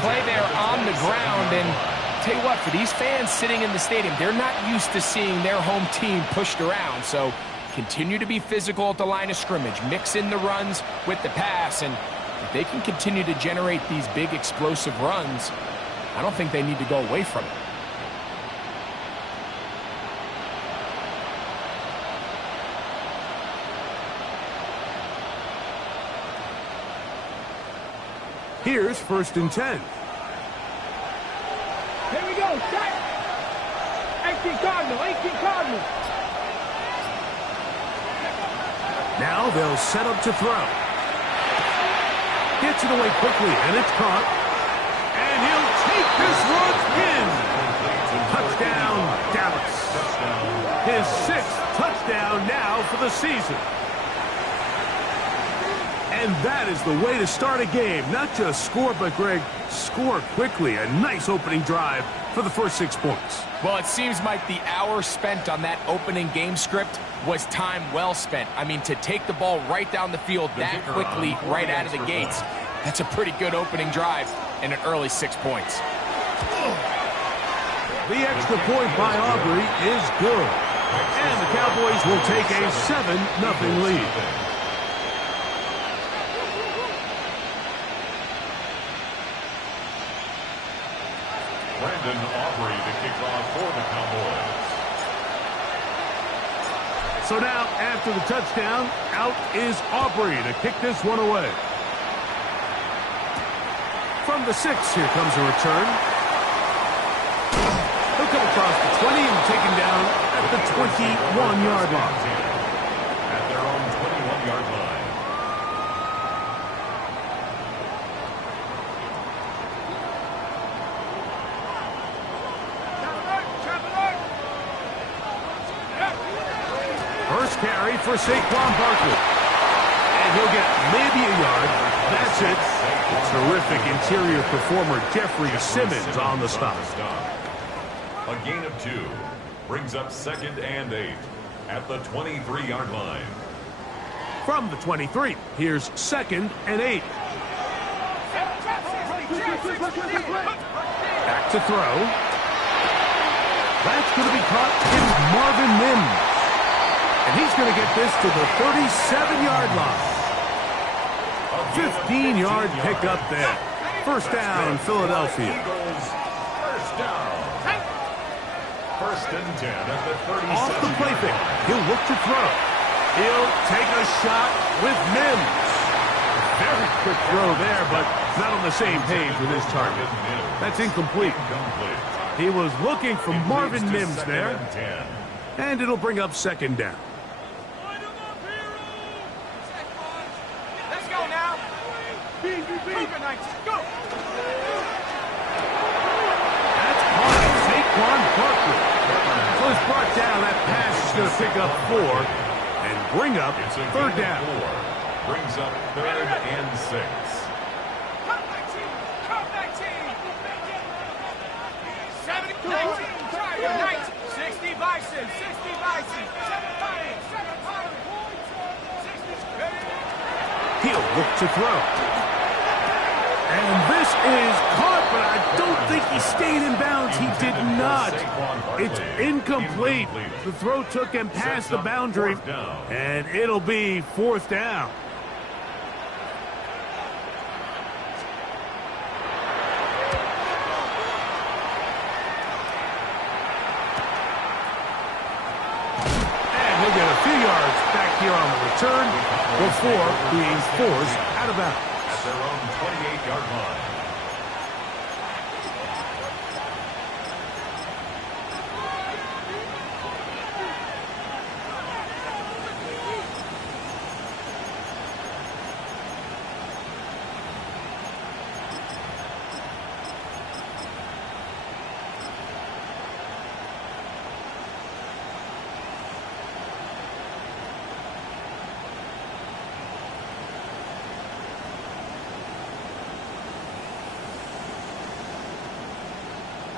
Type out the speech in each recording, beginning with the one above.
play there on the ground, and tell you what, for these fans sitting in the stadium, they're not used to seeing their home team pushed around, so continue to be physical at the line of scrimmage, mix in the runs with the pass, and if they can continue to generate these big explosive runs, I don't think they need to go away from it. Here's 1st and 10. Here we go, set! 18 Cardinal, 18 Cardinal! Now they'll set up to throw. Gets it away quickly, and it's caught. And he'll take this run in. Touchdown, Dallas. His 6th touchdown now for the season. And that is the way to start a game. Not just score, but, Greg, score quickly. A nice opening drive for the first 6 points. Well, it seems like the hour spent on that opening game script was time well spent. I mean, to take the ball right down the field that quickly right out of the gates, that's a pretty good opening drive and an early 6 points. The extra point by Aubrey is good. And the Cowboys will take a 7-0 lead. Brandon Aubrey to kick off for the Cowboys. So now, after the touchdown, out is Aubrey to kick this one away. From the 6, here comes a return. He'll come across the 20 and taken down at the 21-yard line. At their own 21-yard line. First carry for Saquon Barkley. And he'll get maybe a yard. That's it. Terrific interior performer Jeffrey Simmons on the stop. A gain of 2 brings up 2nd and 8 at the 23-yard line. From the 23, here's 2nd and 8. Back to throw. That's going to be caught in Marvin Mims. And he's going to get this to the 37-yard line. 15-yard pickup there. First down, Philadelphia. First down. 1st and 10 at the 37. Off the play fake. He'll look to throw. He'll take a shot with Mims. Very quick throw there, but not on the same page with his target. That's incomplete. He was looking for Marvin Mims there. And it'll bring up 2nd down. That's Saquon Barkley. So it's brought down. That pass is going to pick up 4 and bring up 3rd down. Brings up 3rd and 6. Come back team! Come back team! 70-19, Tiger Knights, 60 Bison, 60 Bison, 7 Tigers, 7 Tigers, 60 He'll look to throw. And this is caught, but I don't think he stayed in bounds. He did not. It's incomplete. The throw took him past the boundary, and it'll be 4th down. And he'll get a few yards back here on the return before being forced out of bounds. At their own 28-yard line.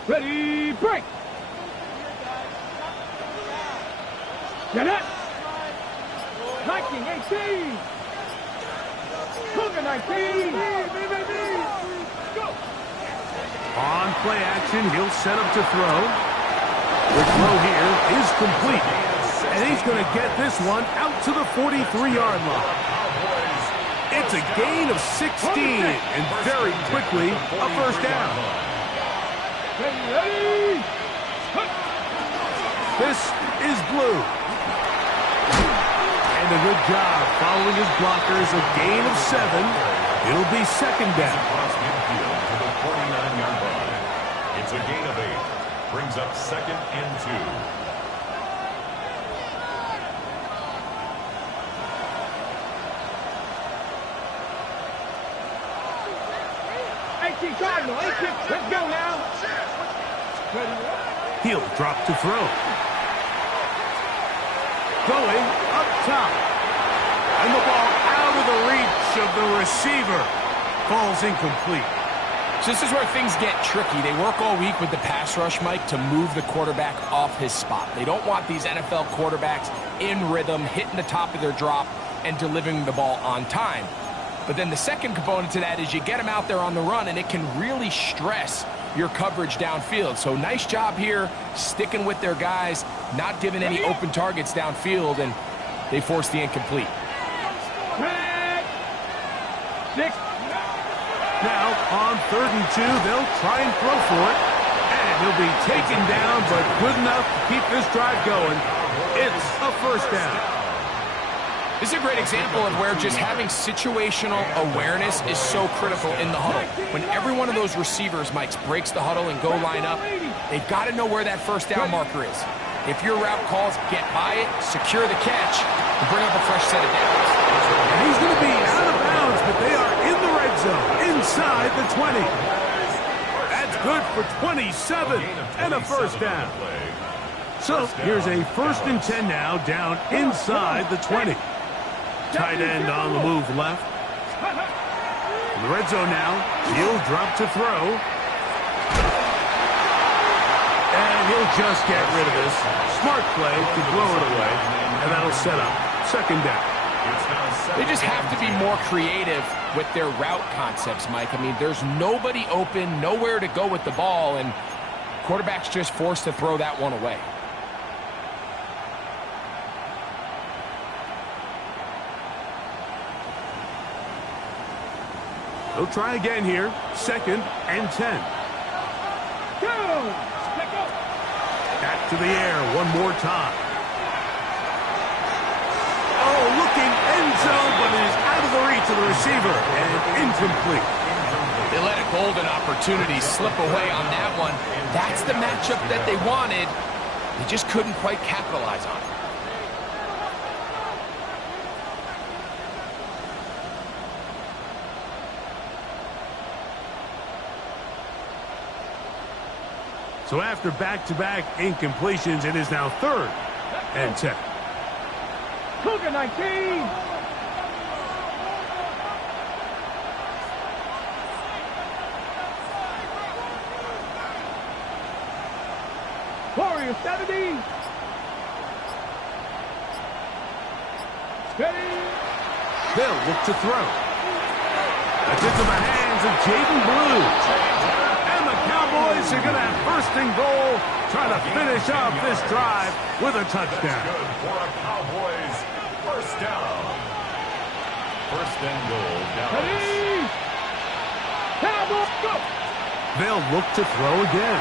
Ready, break! Get it! 1918! Cougar 19! Go! play action. He'll set up to throw. The throw here is complete. And he's going to get this one out to the 43-yard line. It's a gain of 16, and very quickly, a first down. This is Blue. And a good job following his blockers, a gain of 7. It'll be second down. Across midfield to the 49-yard line. It's a gain of 8. Brings up second and 2. Let's go now. He'll drop to throw. Going up top. And the ball out of the reach of the receiver. Falls incomplete. So this is where things get tricky. They work all week with the pass rush, Mike, to move the quarterback off his spot. They don't want these NFL quarterbacks in rhythm, hitting the top of their drop, and delivering the ball on time. But then the second component to that is you get them out there on the run, and it can really stress your coverage downfield. So nice job here, sticking with their guys, not giving any open targets downfield, and they force the incomplete. Now, on 3rd and 2, they'll try and throw for it. And he'll be taken down, but good enough to keep this drive going. It's a first down. This is a great example of where just having situational awareness is so critical in the huddle. When every one of those receivers, Mike, breaks the huddle and go line up, they've got to know where that first down marker is. If your route calls, get by it, secure the catch, and bring up a fresh set of downs. And he's going to be out of bounds, but they are in the red zone, inside the 20. That's good for 27 and a first down. So here's a 1st and 10 now, down inside the 20. Tight end on the move left. In the red zone now, he'll drop to throw. And he'll just get rid of this. Smart play to blow it away. And that'll set up second down. They just have to be more creative with their route concepts, Mike. I mean, there's nobody open, nowhere to go with the ball, and quarterback's just forced to throw that one away. They'll try again here. 2nd and 10. Back to the air one more time. Oh, looking end zone, but it is out of the reach of the receiver and incomplete. They let a golden opportunity slip away on that one. That's the matchup that they wanted. They just couldn't quite capitalize on it. So after back-to-back incompletions, it is now 3rd and 10. Cougar 19. Warrior 70. Steady. They'll look to throw. That's into the hands of Jaden Blue. Cowboys are going to have 1st and goal, trying to finish off this drive with a touchdown. Good for a Cowboys first down. 1st and goal, Dallas. Cowboys, go! They'll look to throw again.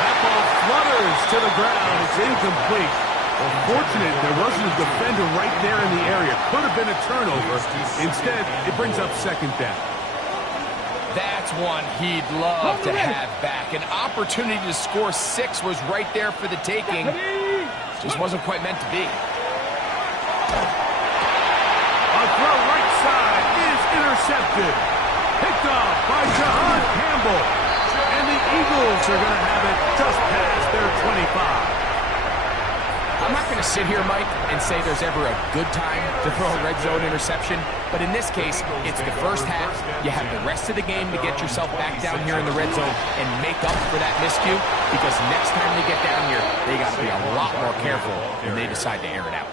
That ball flutters to the ground. It's incomplete. Well, fortunate there wasn't a defender right there in the area. Could have been a turnover. Instead, it brings up second down. That's one he'd love to have back. An opportunity to score 6 was right there for the taking. Just wasn't quite meant to be. A throw right side is intercepted. Picked off by Jahan Campbell. And the Eagles are going to have it just past their 25. I'm not going to sit here, Mike, and say there's ever a good time to throw a red zone interception, but in this case, it's the first half. You have the rest of the game to get yourself back down here in the red zone and make up for that miscue, because next time they get down here, they got to be a lot more careful when they decide to air it out.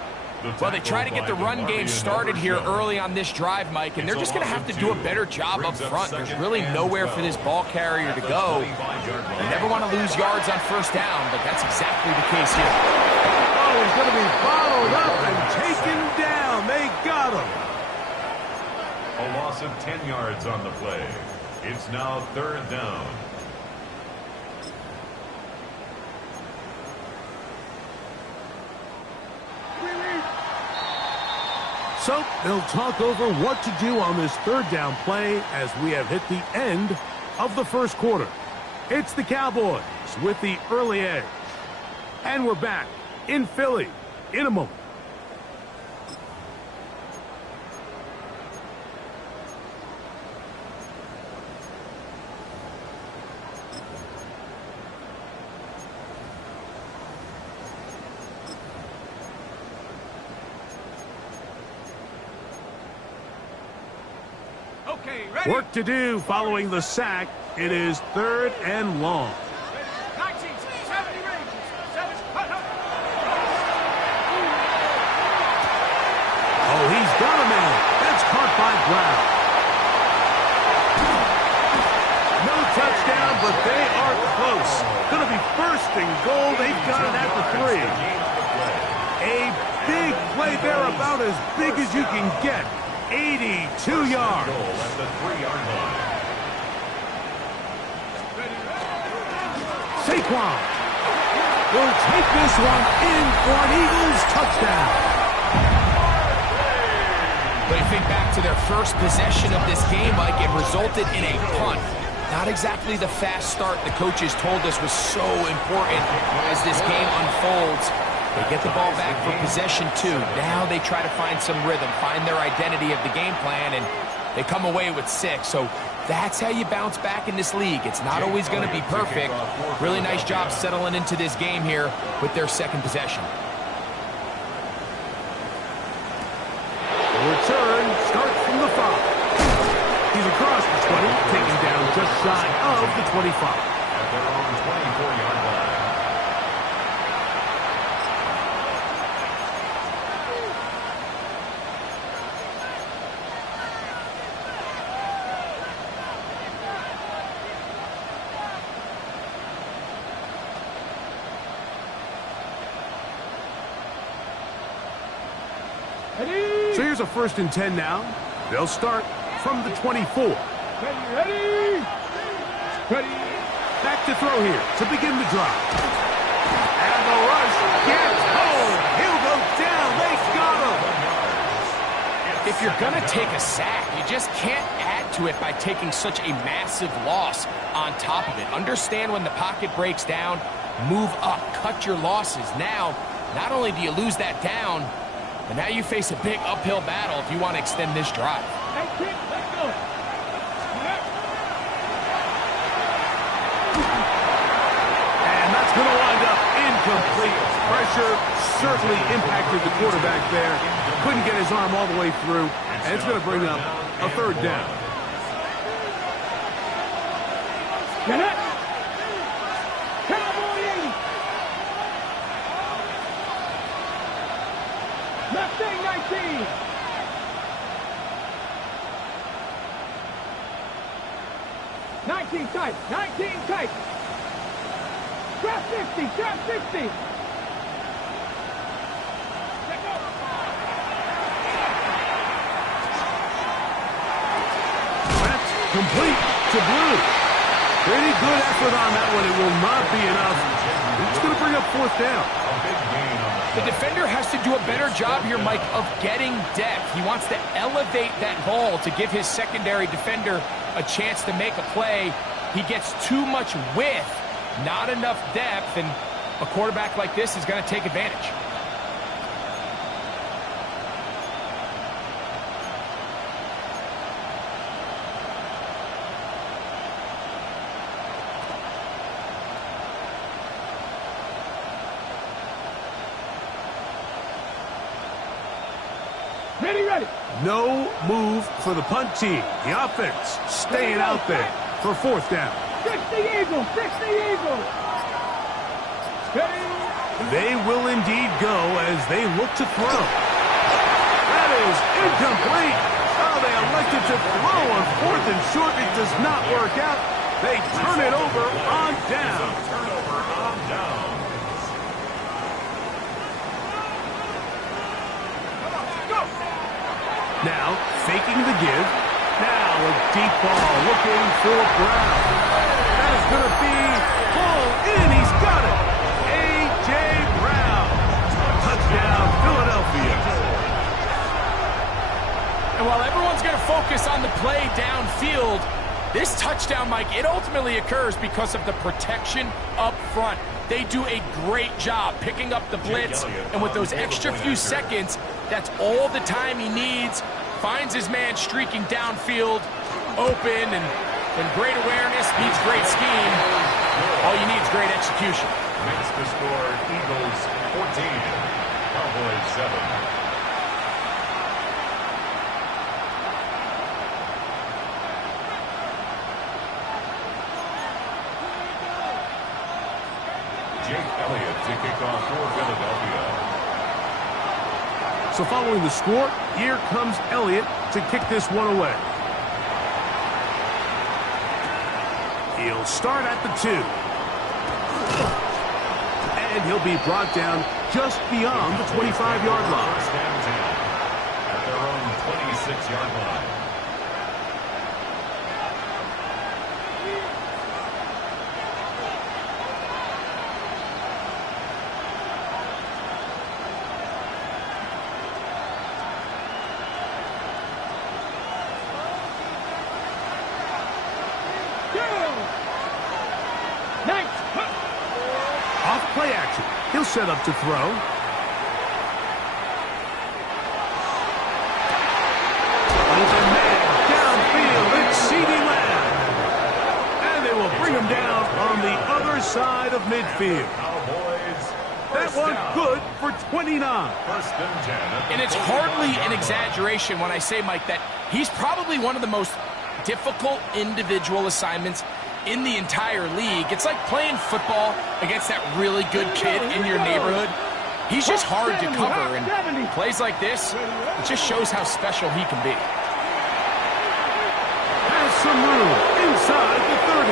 Well, they try to get the run game started here early on this drive, Mike, and they're just going to have to do a better job up front. There's really nowhere for this ball carrier to go. You never want to lose yards on first down, but that's exactly the case here. Oh, he's going to be followed up and taken down. They got him. A loss of 10 yards on the play. It's now 3rd down. So they'll talk over what to do on this 3rd down play as we have hit the end of the first quarter. It's the Cowboys with the early edge. And we're back in Philly in a moment. Okay, ready? Work to do following the sack. It is 3rd and long. 1970 Rangers. 7 cut up. Oh, he's got a man. That's caught by Brown. No touchdown, but they are close. Going to be 1st and goal. They've got it at the 3. A big play there, about as big as you can get. 82 yards. Goal at the 3-yard line. Saquon will take this one in for an Eagles touchdown. But you think back to their first possession of this game, Mike, it resulted in a punt. Not exactly the fast start the coaches told us was so important as this game unfolds. They get the ball back for possession 2. Now they try to find some rhythm, find their identity of the game plan, and they come away with 6. So that's how you bounce back in this league. It's not always going to be perfect. Really nice job settling into this game here with their 2nd possession. The return starts from the 5. He's across the 20, taken down just shy of the 25. At their own 24-yard line. So here's a 1st and 10 now. They'll start from the 24. Ready? Back to throw here to begin the drive. And the rush gets home. He'll go down. They got him. If you're going to take a sack, you just can't add to it by taking such a massive loss on top of it. Understand when the pocket breaks down, move up, cut your losses. Now, not only do you lose that down, but now you face a big uphill battle if you want to extend this drive. Hey, kid, let's go. And that's going to wind up incomplete. Pressure certainly impacted the quarterback there. Couldn't get his arm all the way through. And it's going to bring up a 3rd down. Get it. Cowboy 80. Mustang 19. Tight. 19 tight. Drop 60. Drop 60. That's complete to Blue. Pretty good effort on that one. It will not be enough. It's going to bring up 4th down. The defender has to do a better job here, Mike, of getting depth. He wants to elevate that ball to give his secondary defender a chance to make a play. He gets too much width, not enough depth, and a quarterback like this is going to take advantage. Ready. No move for the punt team. The offense staying out there for 4th down. 60 Eagles. 60 Eagles. Ready. They will indeed go as they look to throw. That is incomplete. Oh, they elected to throw on 4th and short. It does not work out. They turn it over on down. Turnover on downs. Now, faking the give. Now, a deep ball looking for Brown. That is going to be pulled in. He's got it. A.J. Brown. Touchdown, Philadelphia. And while everyone's going to focus on the play downfield, this touchdown, Mike, it ultimately occurs because of the protection up front. They do a great job picking up the blitz, and with those extra few seconds, that's all the time he needs. Finds his man streaking downfield, open, and when great awareness meets great scheme, all you need is great execution. Makes the score Eagles 14, Cowboys 7. Jake Elliott to kick off for Philadelphia. So following the score, here comes Elliott to kick this one away. He'll start at the 2. And he'll be brought down just beyond the 25-yard line. First and 10 at their own 26-yard line. Off play action. He'll set up to throw. Open man downfield. It's CeeDee Lamb. And they will bring him down on the other side of midfield. Cowboys. That one good for 29. First and 10. And it's hardly an exaggeration when I say, Mike, that he's probably one of the most difficult individual assignments in the entire league. It's like playing football against that really good kid in your neighborhood. He's just hard to cover, and plays like this, it just shows how special he can be. Has some room inside the 30.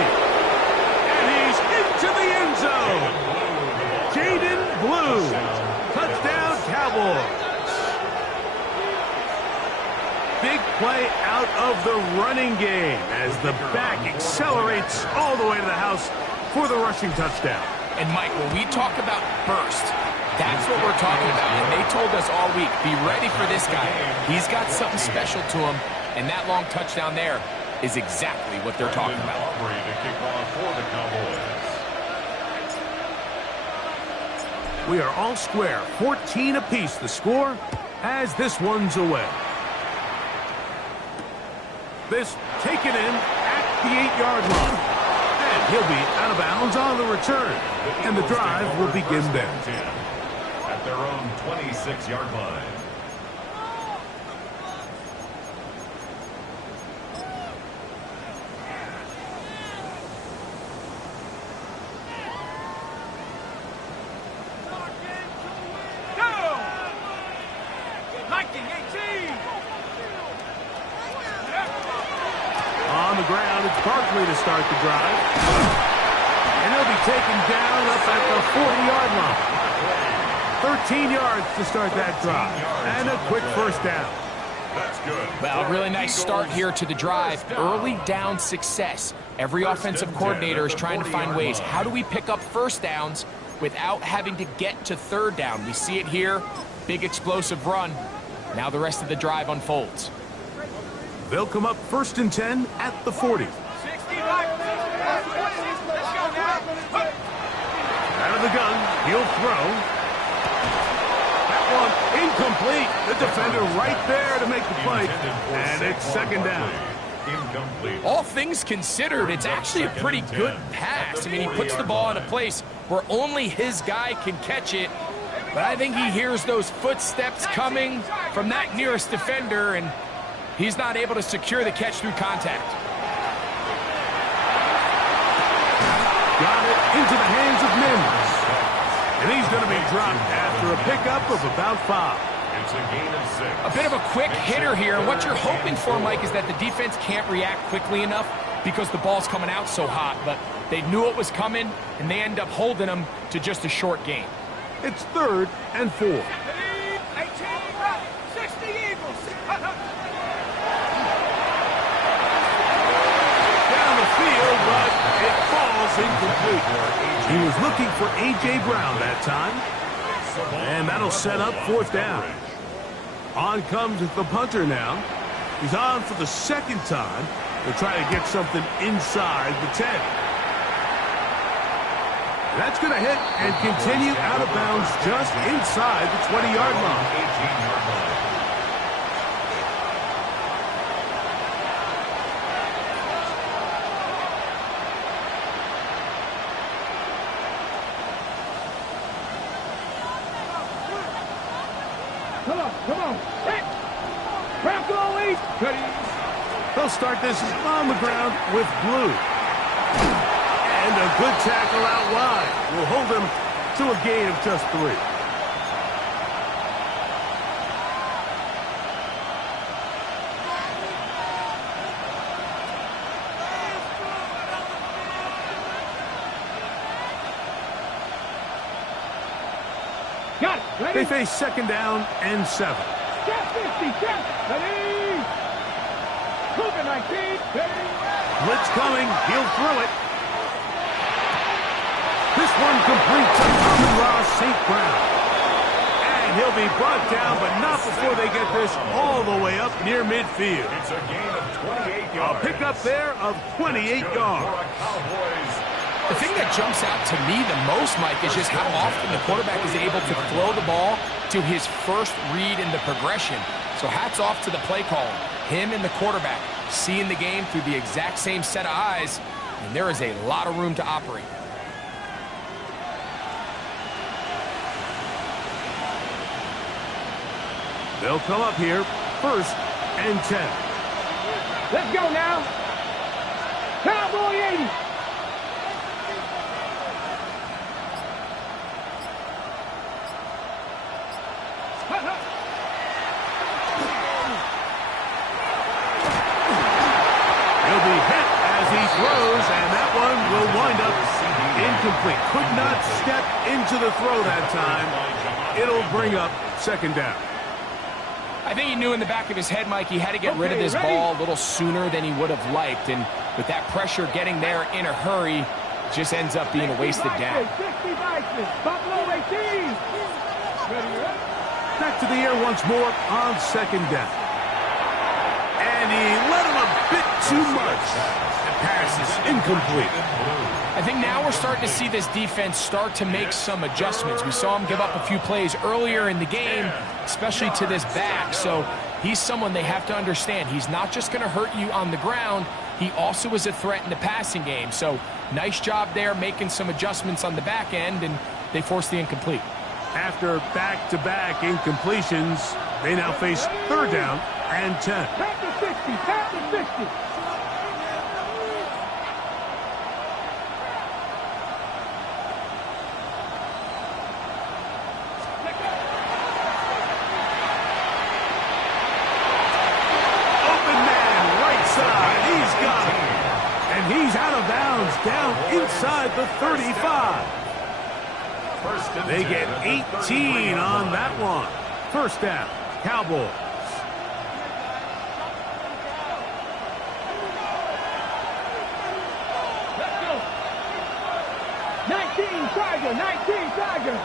And he's into the end zone. Jaden Blue. Touchdown, Cowboys. Big play out of the running game as the back accelerates all the way to the house for the rushing touchdown. And Mike, when we talk about burst, that's what we're talking about. And they told us all week, be ready for this guy. He's got something special to him, and that long touchdown there is exactly what they're talking about. Aubrey to kick off for the Cowboys. We are all square, 14 apiece the score as this one's away. This taken in at the 8-yard line. And he'll be out of bounds on the return. And the drive will begin there. At their own 26-yard line. On the ground, it's Barkley to start the drive. And he'll be taken down up at the 40-yard line. 13 yards to start that drive. And a quick first down. That's good. Well, really nice start here to the drive. Early down success. Every offensive coordinator is trying to find ways. How do we pick up first downs without having to get to third down? We see it here. Big explosive run. Now the rest of the drive unfolds. They'll come up first and 10 at the 40. Out of the gun, he'll throw. That one incomplete. The defender right there to make the play. And it's second down. Incomplete. All things considered, it's actually a pretty good pass. I mean, he puts the ball in a place where only his guy can catch it. But I think he hears those footsteps coming from that nearest defender, and he's not able to secure the catch through contact. Got it into the hands of Mims. And he's going to be dropped after a pickup of about 5. It's a gain of 6. A bit of a quick hitter here, and what you're hoping for, Mike, is that the defense can't react quickly enough because the ball's coming out so hot, but they knew it was coming, and they end up holding them to just a short gain. It's 3rd and 4. 18, 60 Eagles. Down the field, but it falls incomplete. He was looking for A.J. Brown that time. And that'll set up 4th down. On comes the punter now. He's on for the 2nd time to try to get something inside the 10. That's going to hit and continue out of bounds just inside the 20-yard line. 18-yard line. Come on. Hit. Crack all 8. They'll start this on the ground with Blue. And a good tackle out wide will hold them to a gain of just 3. Got it. Ready? They face 2nd down and 7. Check 50. Check. Ready. Cougar 19. Ready. Blitz coming. He'll throw it. This one complete to Amon-Ra St. Brown. And he'll be brought down, but not before they get this all the way up near midfield. It's a gain of 28 A yards. pickup there of 28 For yards. a Cowboys. The thing that jumps out to me the most, Mike, is just how often the quarterback is able to throw the ball to his first read in the progression. So hats off to the play caller. Him and the quarterback seeing the game through the exact same set of eyes, and there is a lot of room to operate. They'll come up here, 1st and 10. Let's go now. Cowboy 80. He'll be hit as he throws, and that one will wind up incomplete. Could not step into the throw that time. It'll bring up 2nd down. I think he knew in the back of his head, Mike, he had to get rid of this ready? ball a little sooner than he would have liked. And with that pressure getting there in a hurry, it just ends up being a wasted down. 60 Vikings. Buffalo 18. Ready. Back to the air once more on 2nd down. And he let him a bit too much. The pass is incomplete. I think now we're starting to see this defense start to make some adjustments. We saw him give up a few plays earlier in the game, especially to this back. So he's someone they have to understand. He's not just going to hurt you on the ground. He also is a threat in the passing game. So nice job there making some adjustments on the back end, and they force the incomplete. After back-to-back incompletions, they now face 3rd down and 10. Back to 60. Back to 60. Open man, right side. He's got it. And he's out of bounds, down inside the 35. They get 18 on that one. 1st down, Cowboys. Let's go. 19 Tiger. 19 Tiger.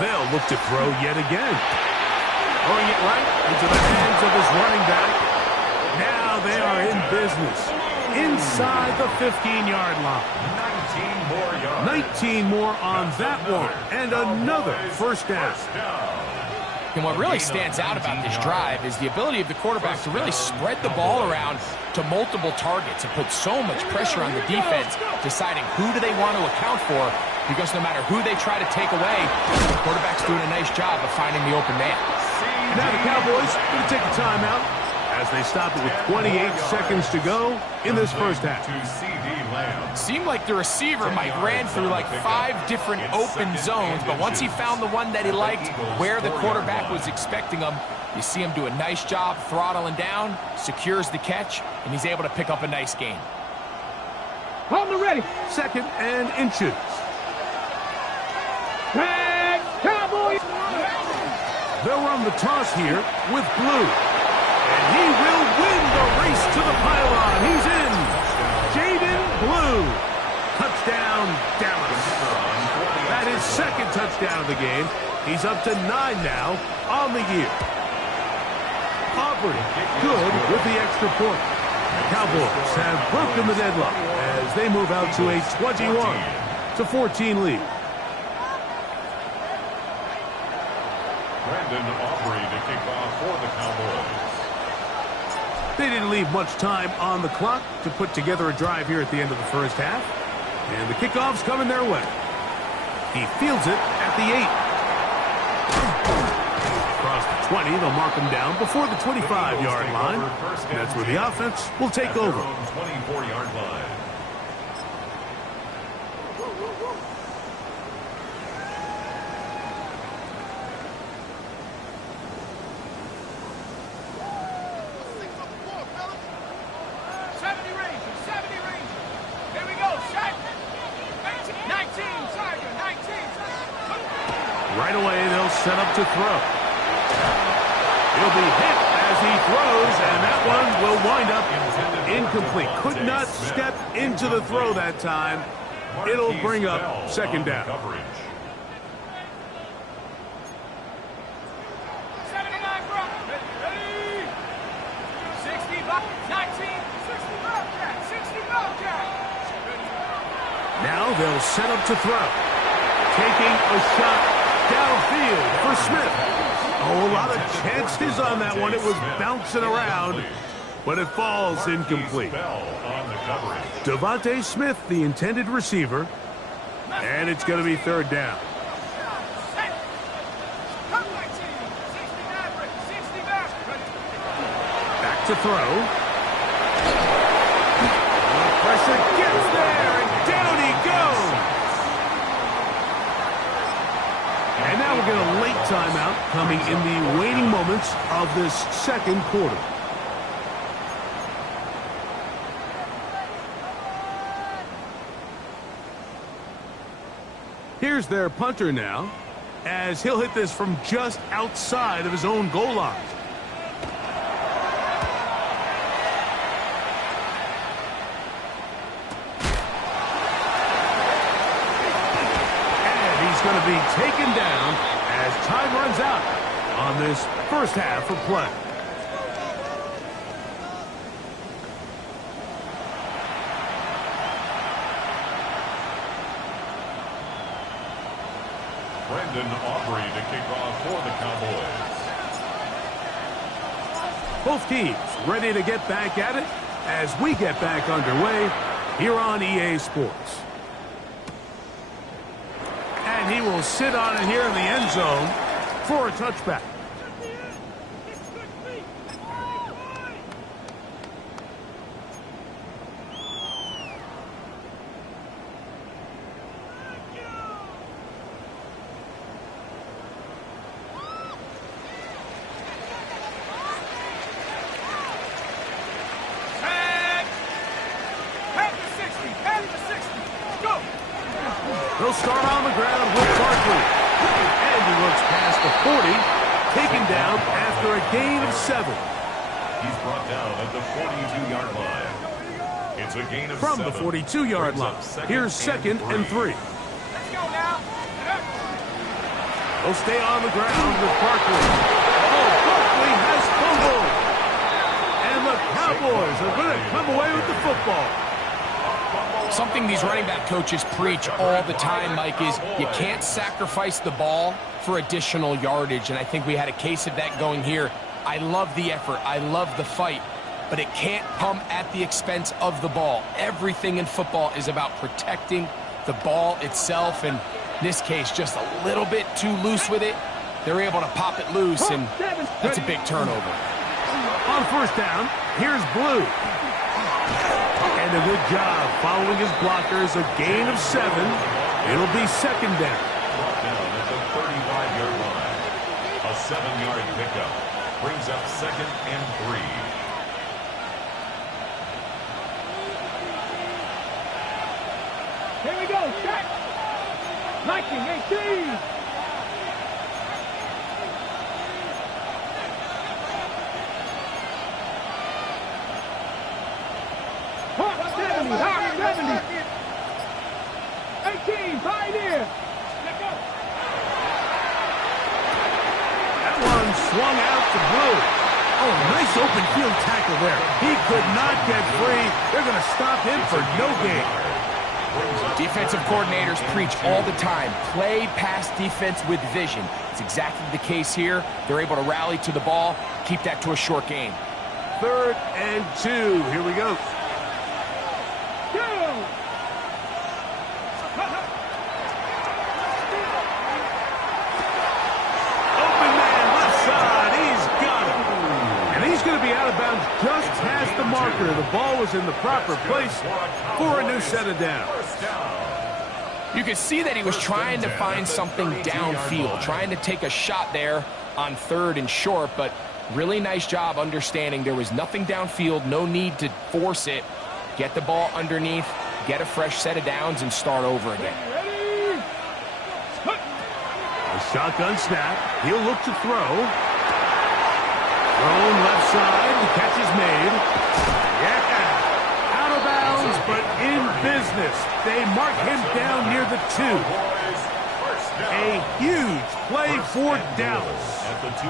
They'll look to throw yet again. Throwing it right into the hands of his running back. Now they are in business. Inside the 15-yard line. 19 more yards. 19 more on that one. And another 1st down. And what really stands out about this drive is the ability of the quarterback to really spread the ball around to multiple targets and put so much pressure on the defense, deciding who do they want to account for, because no matter who they try to take away, the quarterback's doing a nice job of finding the open man. Now the Cowboys going to take a timeout as they stop it with 28 seconds to go in this first half. Seemed like the receiver, Mike, ran through like 5 different open zones, but once he found the one that he liked, where the quarterback was expecting him, you see him do a nice job throttling down, secures the catch, and he's able to pick up a nice gain. Hold me ready. 2nd and inches. Tag, Cowboys. They'll run the toss here with Blue. And he will win the race to the pylon. He's in. Jaden Blue. Touchdown, Dallas. That is 2nd touchdown of the game. He's up to 9 now on the year. Auburn good with the extra point. The Cowboys have broken the deadlock as they move out to a 21-14 lead. Brandon Aubrey to kick off for the Cowboys. They didn't leave much time on the clock to put together a drive here at the end of the first half. And the kickoff's coming their way. He fields it at the 8. Across the 20, they'll mark him down before the 25-yard line. And that's where the offense will take over. 24-yard line. Right away, they'll set up to throw. He'll be hit as he throws, and that one will wind up incomplete. Could not step into the throw that time. It'll bring up 2nd down. 79, bro. Ready? 60, 19, 60, Bobcat, 60, Bobcat. Now they'll set up to throw. Taking a shot downfield for Smith. Oh, a lot of chances on that one. It was bouncing around, but it falls incomplete. Devontae Smith, the intended receiver, and it's going to be 3rd down. Back to throw. The pressure gets there, and down he goes. And now we'll get a late timeout coming in the waning moments of this 2nd quarter. Here's their punter now, as he'll hit this from just outside of his own goal line. Going to be taken down as time runs out on this first half of play. Brandon Aubrey to kick off for the Cowboys. Both teams ready to get back at it as we get back underway here on EA Sports. And he will sit on it here in the end zone for a touchback. They'll start on the ground with Barkley. And he looks past the 40, taken down after a gain of 7. He's brought down at the 42-yard line. It's a gain of 7. From the 42-yard line. Here's 2nd and 3. Let's go now. They'll stay on the ground with Barkley. Oh, Barkley has fumbled. And the Cowboys are going to come away with the football. Something these running back coaches preach all the time, Mike, is you can't sacrifice the ball for additional yardage, and I think we had a case of that going here. I love the effort. I love the fight, but it can't come at the expense of the ball. Everything in football is about protecting the ball itself, and in this case, just a little bit too loose with it. They're able to pop it loose, and that's a big turnover. On first down, here's Blue. And a good job following his blockers, a gain of 7. It'll be second down. Brought down at the 35-yard line. A 7-yard pickup brings up second and 3. Here we go, check. Liking 18. Hawk 70, Hawk 70. 18, Pioneer. Let go. That one swung out to Blue. Oh, nice open field tackle there. He could not get free. They're going to stop him for no gain. Defensive coordinators preach all the time, play pass defense with vision. It's exactly the case here. They're able to rally to the ball, keep that to a short gain. 3rd and 2. Here we go. Open man, left side. He's got him. And he's going to be out of bounds just past the marker. The ball was in the proper place for a new set of downs. You could see that he was trying to find something downfield, trying to take a shot there on 3rd and short, but really nice job understanding there was nothing downfield, no need to force it. Get the ball underneath, get a fresh set of downs, and start over again. A shotgun snap. He'll look to throw. Thrown left side. The catch is made. Yeah. Out of bounds, but in business. They mark him down near the 2. A huge play for Dallas.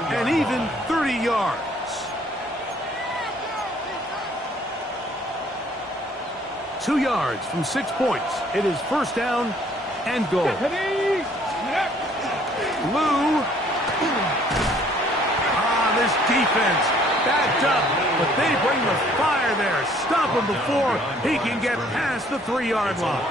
And even 30 yards. Two yards from 6 points. It is first down and goal. Lou. This defense backed up, but they bring the fire there. Stop him before he can get past the 3-yard line.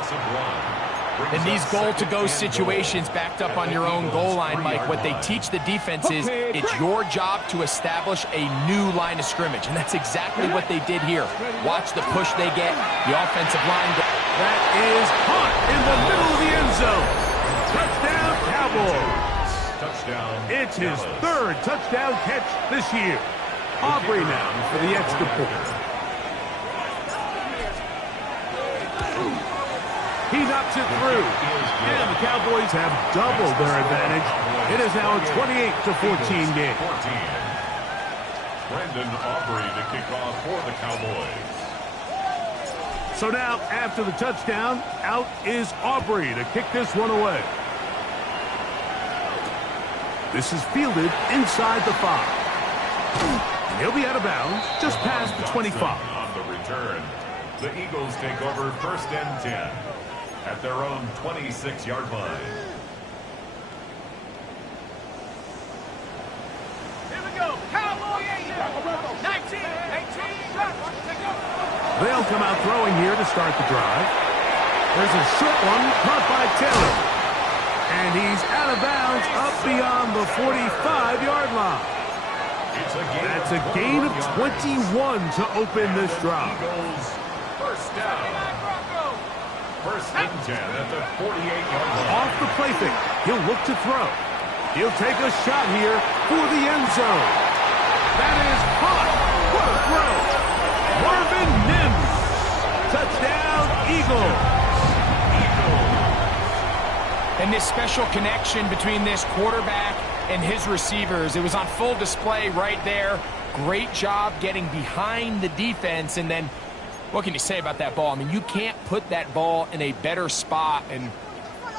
In these goal-to-go situations backed up on your own goal line, Mike, what they teach the defense is it's your job to establish a new line of scrimmage, and that's exactly what they did here. Watch the push they get, the offensive line. That is caught in the middle of the end zone. Touchdown, Cowboys. It's his 3rd touchdown catch this year. Aubrey now for the extra point. He knocks it through. And the Cowboys have doubled their advantage. It is now a 28-14 game. Brandon Aubrey to kick off for the Cowboys. So now, after the touchdown, out is Aubrey to kick this one away. This is fielded inside the 5. And he'll be out of bounds just past the 25. On the return, the Eagles take over 1st and 10 at their own 26-yard line. Here we go. Cowboy 19, 18. They'll come out throwing here to start the drive. There's a short one caught by Taylor. And he's out of bounds up beyond the 45-yard line. That's a gain of 21 to open this drive. Eagles, first down. 1st and 10 at the 48-yard line. Off the play fake. He'll look to throw. He'll take a shot here for the end zone. That is hot. What a throw. Marvin Mims. Touchdown, Eagles. And this special connection between this quarterback and his receivers, it was on full display right there. Great job getting behind the defense. And then, what can you say about that ball? I mean, you can't put that ball in a better spot. And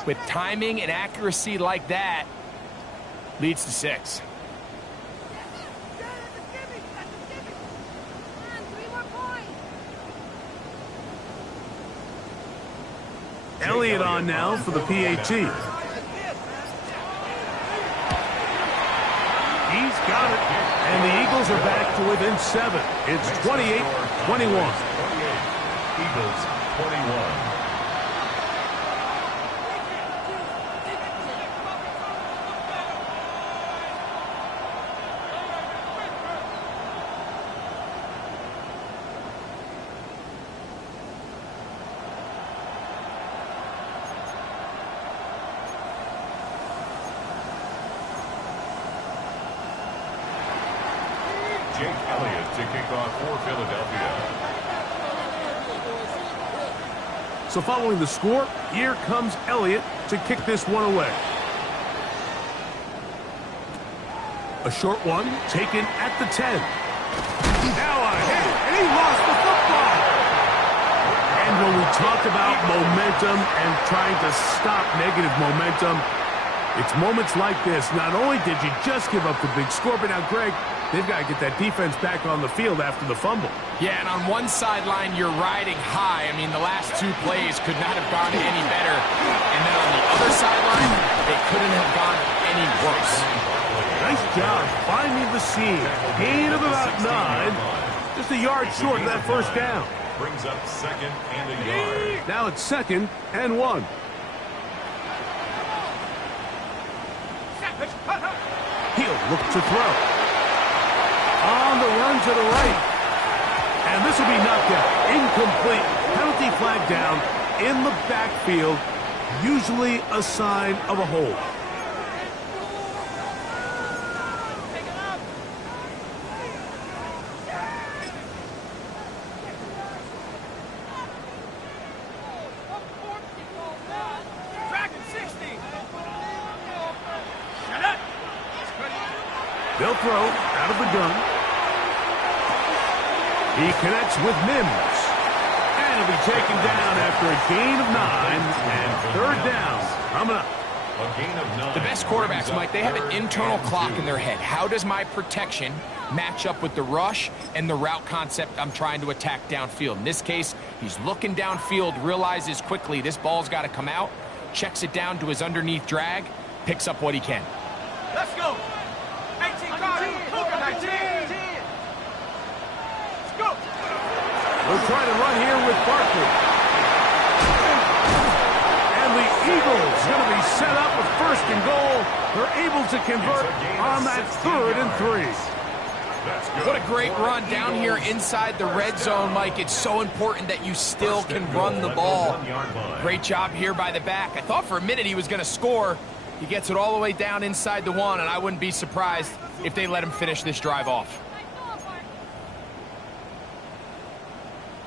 with timing and accuracy like that, leads to 6. Elliott on now for the PAT. He's got it. And the Eagles are back to within 7. It's 28-21. Eagles 21. Jake Elliott to kick off for Philadelphia. So following the score, here comes Elliott to kick this one away. A short one taken at the 10. Now a hit, and he lost the football. And when we talk about momentum and trying to stop negative momentum, it's moments like this. Not only did you just give up the big score, but now, Greg, they've got to get that defense back on the field after the fumble. Yeah, and on one sideline, you're riding high. I mean, the last two plays could not have gone any better. And then on the other sideline, they couldn't have gone any worse. Nice job finding the seam. Gain of about 9. Just a yard short of that first down. Brings up 2nd and a yard. Now it's 2nd and 1. He'll look to throw. On the run to the right. And this will be knocked out. Incomplete. Penalty flag down in the backfield. Usually a sign of a hold. They'll throw out of the gun. He connects with Mims. And he'll be taken down after a gain of 9. And 3rd down coming up. A gain of 9. The best quarterbacks, Mike, they have an internal clock in their head. How does my protection match up with the rush and the route concept I'm trying to attack downfield? In this case, he's looking downfield, realizes quickly this ball's got to come out, checks it down to his underneath drag, picks up what he can. Let's go. 18 guard, Cougar 19. Let's go. We'll try to run here with Barkley. And the Eagles going to be set up with 1st and goal. They're able to convert on that 3rd and 3. What a great run down here inside the red zone, Mike. It's so important that you still can run the ball. Great job here by the back. I thought for a minute he was going to score. He gets it all the way down inside the 1, and I wouldn't be surprised if they let him finish this drive off.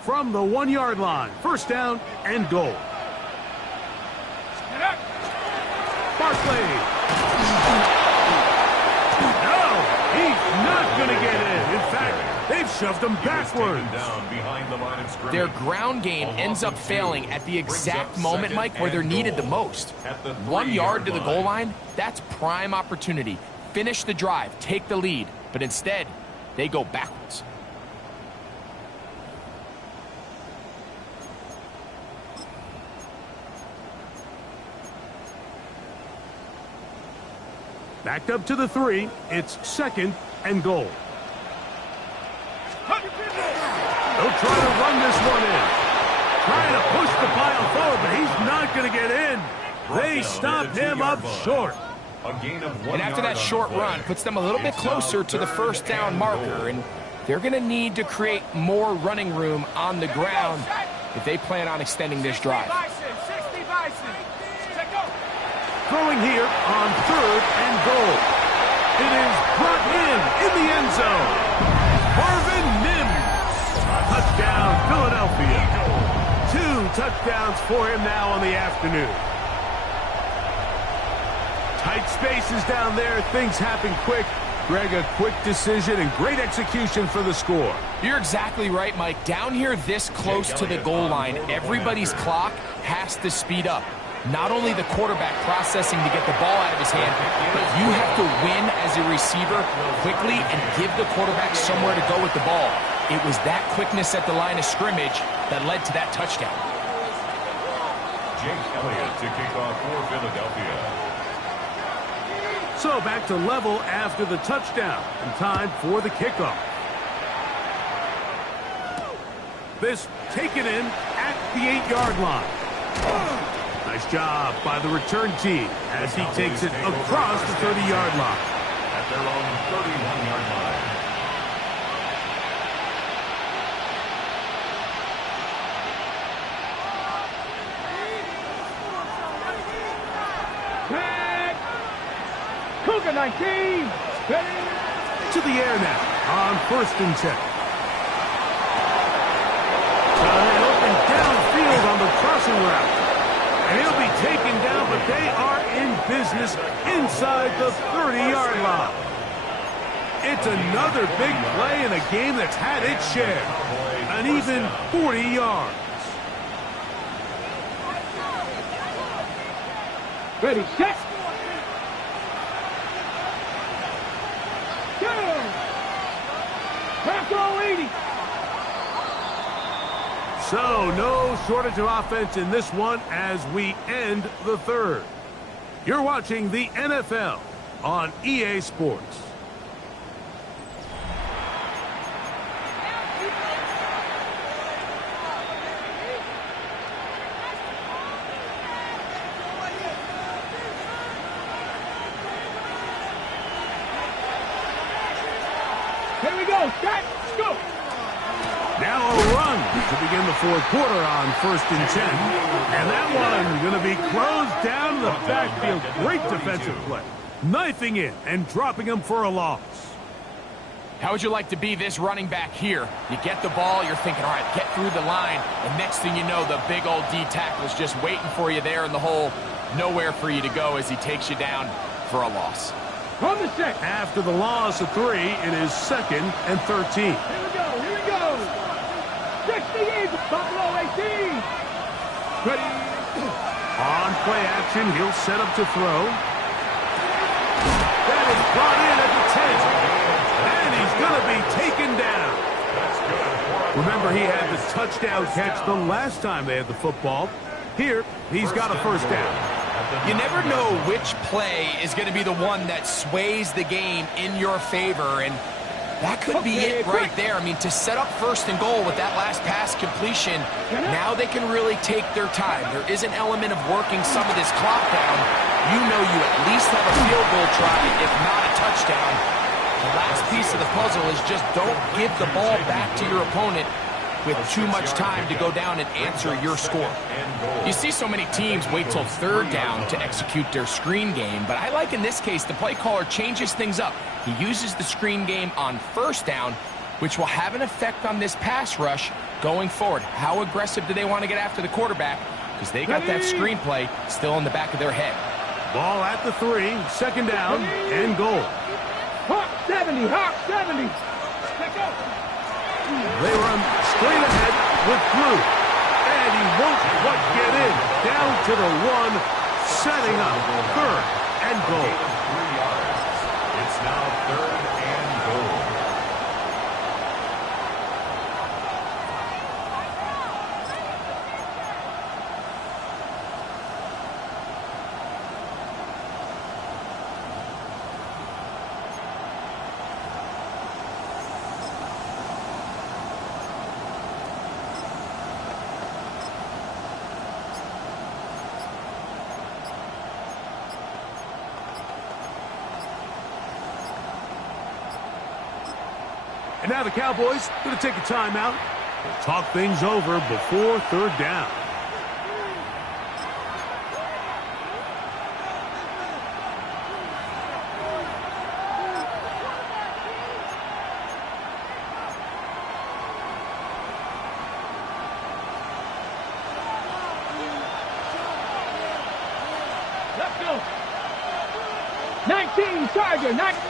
From the 1-yard line, 1st down and goal. Barkley. No, he's not going to get in. In fact, they've shoved him backwards. Their ground game ends up failing at the exact moment, Mike, where they're needed the most. 1 yard to the goal line, that's prime opportunity. Finish the drive, take the lead, but instead, they go backwards. Backed up to the 3. It's 2nd and goal. They'll try to run this one in. Trying to push the pile forward, but he's not going to get in. They stopped him up short. And after that short run, puts them a little bit closer to the 1st down marker, and they're going to need to create more running room on the ground if they plan on extending this drive. Throwing here on 3rd and goal. It is brought in the end zone. Marvin Mims. Touchdown, Philadelphia. 2 touchdowns for him now on the afternoon. Tight spaces down there. Things happen quick. Greg, a quick decision and great execution for the score. You're exactly right, Mike. Down here this close to the goal line, everybody's clock has to speed up. Not only the quarterback processing to get the ball out of his hand, but you have to win as a receiver quickly and give the quarterback somewhere to go with the ball. It was that quickness at the line of scrimmage that led to that touchdown. Jake Elliott to kick off for Philadelphia. So back to level after the touchdown and time for the kickoff. This taken in at the 8-yard line. Nice job by the return team as he takes it across the 30-yard line. At their own 31-yard line. Cougar 19. To the air now. on 1st and 10. An open downfield on the crossing route. And he'll be taken down, but they are in business inside the 30-yard line. It's another big play in a game that's had its share. An even 40 yards. Ready, set. Go. Back all 80. So, no shortage of offense in this one as we end the third. You're watching the NFL on EA Sports. Here we go. Start. Go. Now a run to begin the fourth quarter on 1st and 10. And that one going to be closed down in the backfield. Great defensive play. Knifing in and dropping him for a loss. How would you like to be this running back here? You get the ball, you're thinking, all right, get through the line, and next thing you know, the big old D tackle's just waiting for you there in the hole. Nowhere for you to go as he takes you down for a loss. On the set. After the loss of 3, it is 2nd and 13. Here we go. Here we go. 68. Buffalo 18. Ready. On play action, he'll set up to throw. That is brought in at the 10. And he's going to be taken down. Remember, he had the touchdown catch the last time they had the football. Here, he's got a first down. You never know which play is going to be the one that sways the game in your favor, and that could be it right there. I mean, to set up 1st and goal with that last pass completion, now they can really take their time. There is an element of working some of this clock down. You know you at least have a field goal try, if not a touchdown. The last piece of the puzzle is just don't give the ball back to your opponent with too much time to go down and answer your score. You see so many teams wait till 3rd down to execute their screen game, but I like in this case the play caller changes things up. He uses the screen game on 1st down, which will have an effect on this pass rush going forward. How aggressive do they want to get after the quarterback? Because they got that screen play still in the back of their head. Ball at the 3, 2nd down and goal. Hawk 70. Hawk 70. Let's go. They run straight ahead with Blue. And he won't quite get in. Down to the 1, setting up 3rd and goal. 3 yards. It's now 3rd and goal. And now the Cowboys going to take a timeout. We'll talk things over before 3rd down. Let's go. 19 Charger. 19.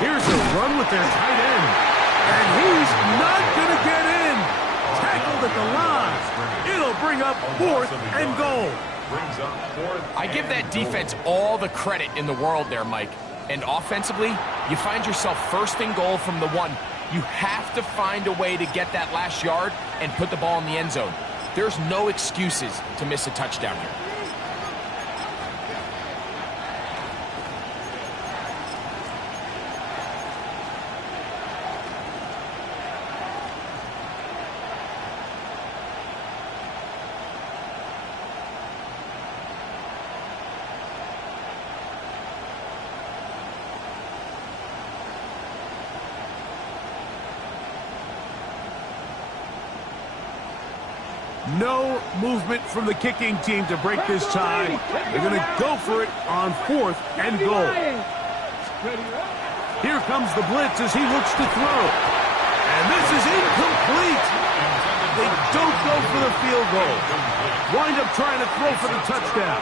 Here's a run with their tight end. And he's not going to get in. Tackled at the line. It'll bring up 4th and goal. I give that defense all the credit in the world there, Mike. And offensively, you find yourself 1st and goal from the 1. You have to find a way to get that last yard and put the ball in the end zone. There's no excuses to miss a touchdown here. No movement from the kicking team to break this tie. They're going to go for it on 4th and goal. Here comes the blitz as he looks to throw. And this is incomplete. They don't go for the field goal. Wind up trying to throw for the touchdown.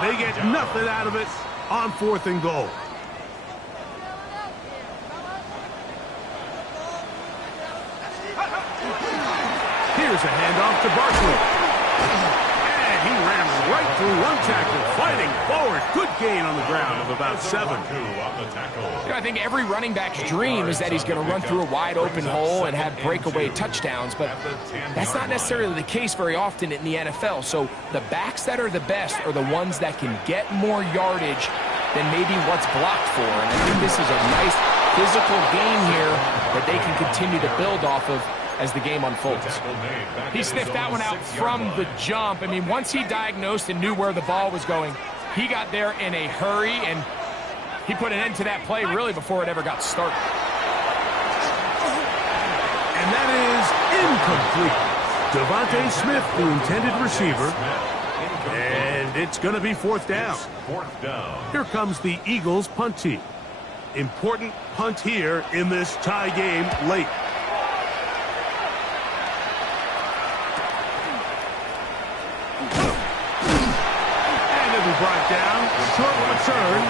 They get nothing out of it on 4th and goal. Here's a handoff to Barkley. And he ran right through one tackle, fighting forward. Good gain on the ground of about 7. I think every running back's dream is that he's going to run through a wide open hole and have breakaway touchdowns, but that's not necessarily the case very often in the NFL. So the backs that are the best are the ones that can get more yardage than maybe what's blocked for. And I think this is a nice physical game here that they can continue to build off of as the game unfolds. He sniffed that one out from the jump. I mean, once he diagnosed and knew where the ball was going, he got there in a hurry, and he put an end to that play really before it ever got started. And that is incomplete. Devontae Smith, the intended receiver. And it's going to be 4th down. Here comes the Eagles punt team. Important punt here in this tie game late. Brought down, short return,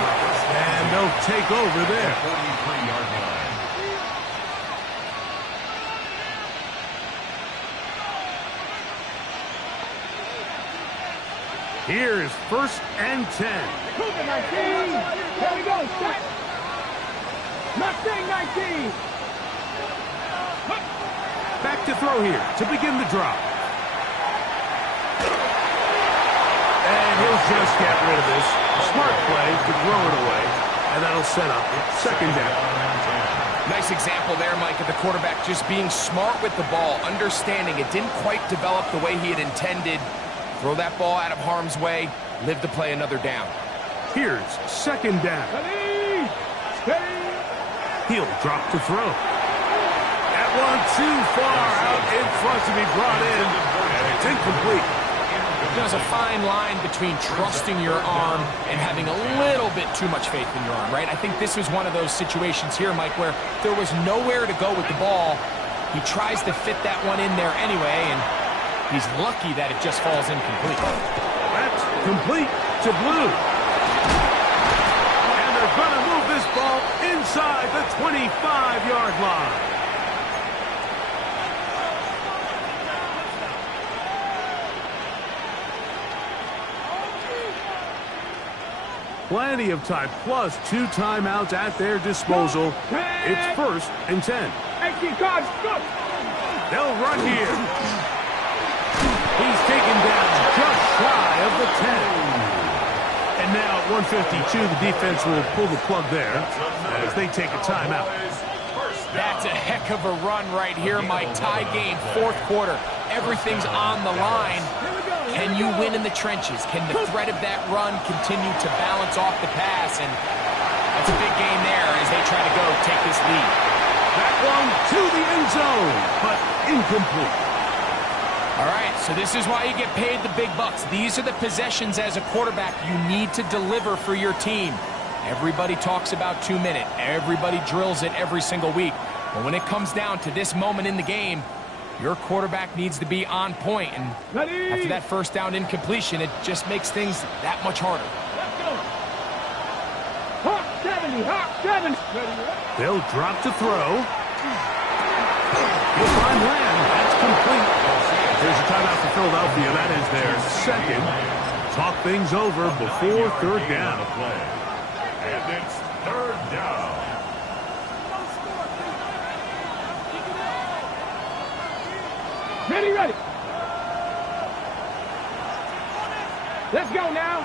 and they'll take over there. Here's 1st and 10. Cougar 19. Here we go. Set. Mustang 19. Back to throw here to begin the drop. And he'll just get rid of this. Smart play to throw it away. And that'll set up 2nd down. Nice example there, Mike, of the quarterback just being smart with the ball, understanding it didn't quite develop the way he had intended. Throw that ball out of harm's way, live to play another down. Here's 2nd down. He'll drop to throw. That one too far out in front to be brought in. And it's incomplete. There's a fine line between trusting your arm and having a little bit too much faith in your arm, right? I think this was one of those situations here, Mike, where there was nowhere to go with the ball. He tries to fit that one in there anyway, and he's lucky that it just falls incomplete. That's complete to Blue. And they're going to move this ball inside the 25-yard line. Plenty of time, plus 2 timeouts at their disposal. It's 1st and 10. They'll run here. He's taken down just shy of the 10. And now at 152, the defense will pull the plug there as they take a timeout. That's a heck of a run right here, Mike. Tie game, 4th quarter. Everything's on the line. Can you win in the trenches? Can the threat of that run continue to balance off the pass? And that's a big game there as they try to go take this lead. That one to the end zone, but incomplete. All right, so this is why you get paid the big bucks. These are the possessions as a quarterback you need to deliver for your team. Everybody talks about 2-minute. Everybody drills it every single week. But when it comes down to this moment in the game, your quarterback needs to be on point. And after that 1st down incompletion, it just makes things that much harder. Hawk 70, Hawk 70. They'll drop to throw. He'll find land. That's complete. There's a timeout for Philadelphia. That is their 2nd. Talk things over before 3rd down. And it's 3rd down. Ready. Let's go now.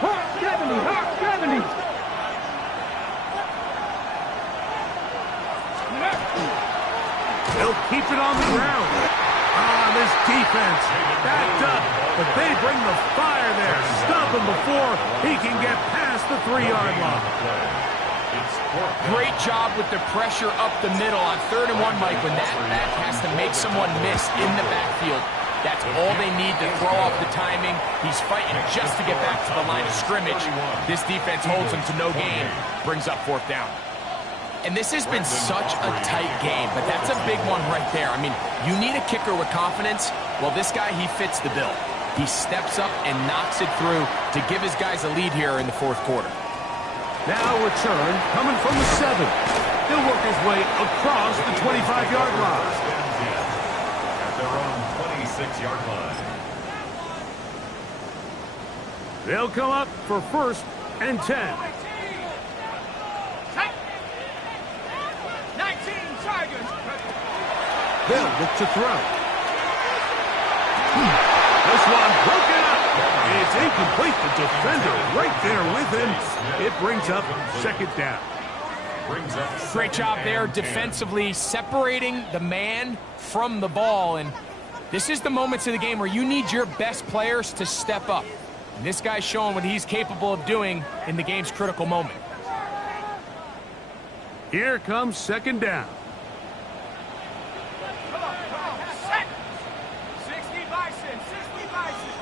Hawk 70, Hawk 70. They'll keep it on the ground. This defense backed up, but they bring the fire there. Stop him before he can get past the 3-yard line. Great job with the pressure up the middle on 3rd and 1, Mike. When that back has to make someone miss in the backfield, that's all they need to throw off the timing. He's fighting just to get back to the line of scrimmage. This defense holds him to no gain, brings up 4th down. And this has been such a tight game, but that's a big one right there. I mean, you need a kicker with confidence. Well, this guy, he fits the bill. He steps up and knocks it through to give his guys a lead here in the fourth quarter. Now return coming from the 7. He'll work his way across the 25-yard line. At their own 26-yard line. They'll come up for 1st and 10. 19 Tigers. They'll look to throw. This one broken up. It's incomplete. The defender right there with him. It brings up 2nd down. Great job there defensively, separating the man from the ball. And this is the moments of the game where you need your best players to step up. And this guy's showing what he's capable of doing in the game's critical moment. Here comes 2nd down. Set. 60 Bison. 60 Bison.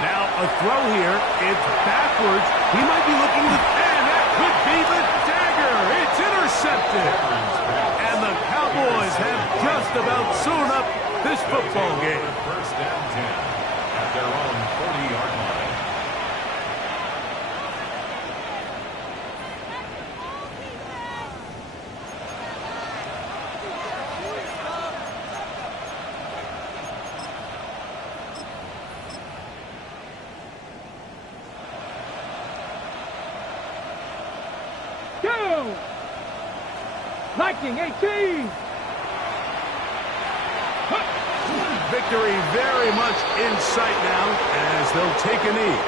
Now a throw here. It's backwards. He might be looking to... And that could be the dagger. It's intercepted. And the Cowboys have just about sewn up this football game. 1st and 10 at their own 40-yard line. Go! Viking 18. Victory very much in sight now as they'll take a knee.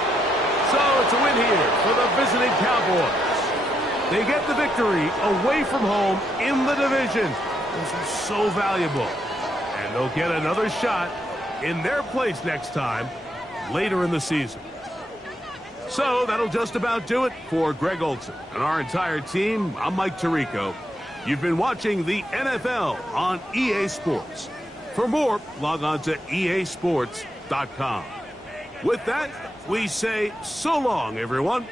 So it's a win here for the visiting Cowboys. They get the victory away from home in the division. Those are so valuable. And they'll get another shot in their place next time later in the season. So that'll just about do it for Greg Olson and our entire team. I'm Mike Tirico. You've been watching the NFL on EA Sports. For more, log on to easports.com. With that, we say so long, everyone.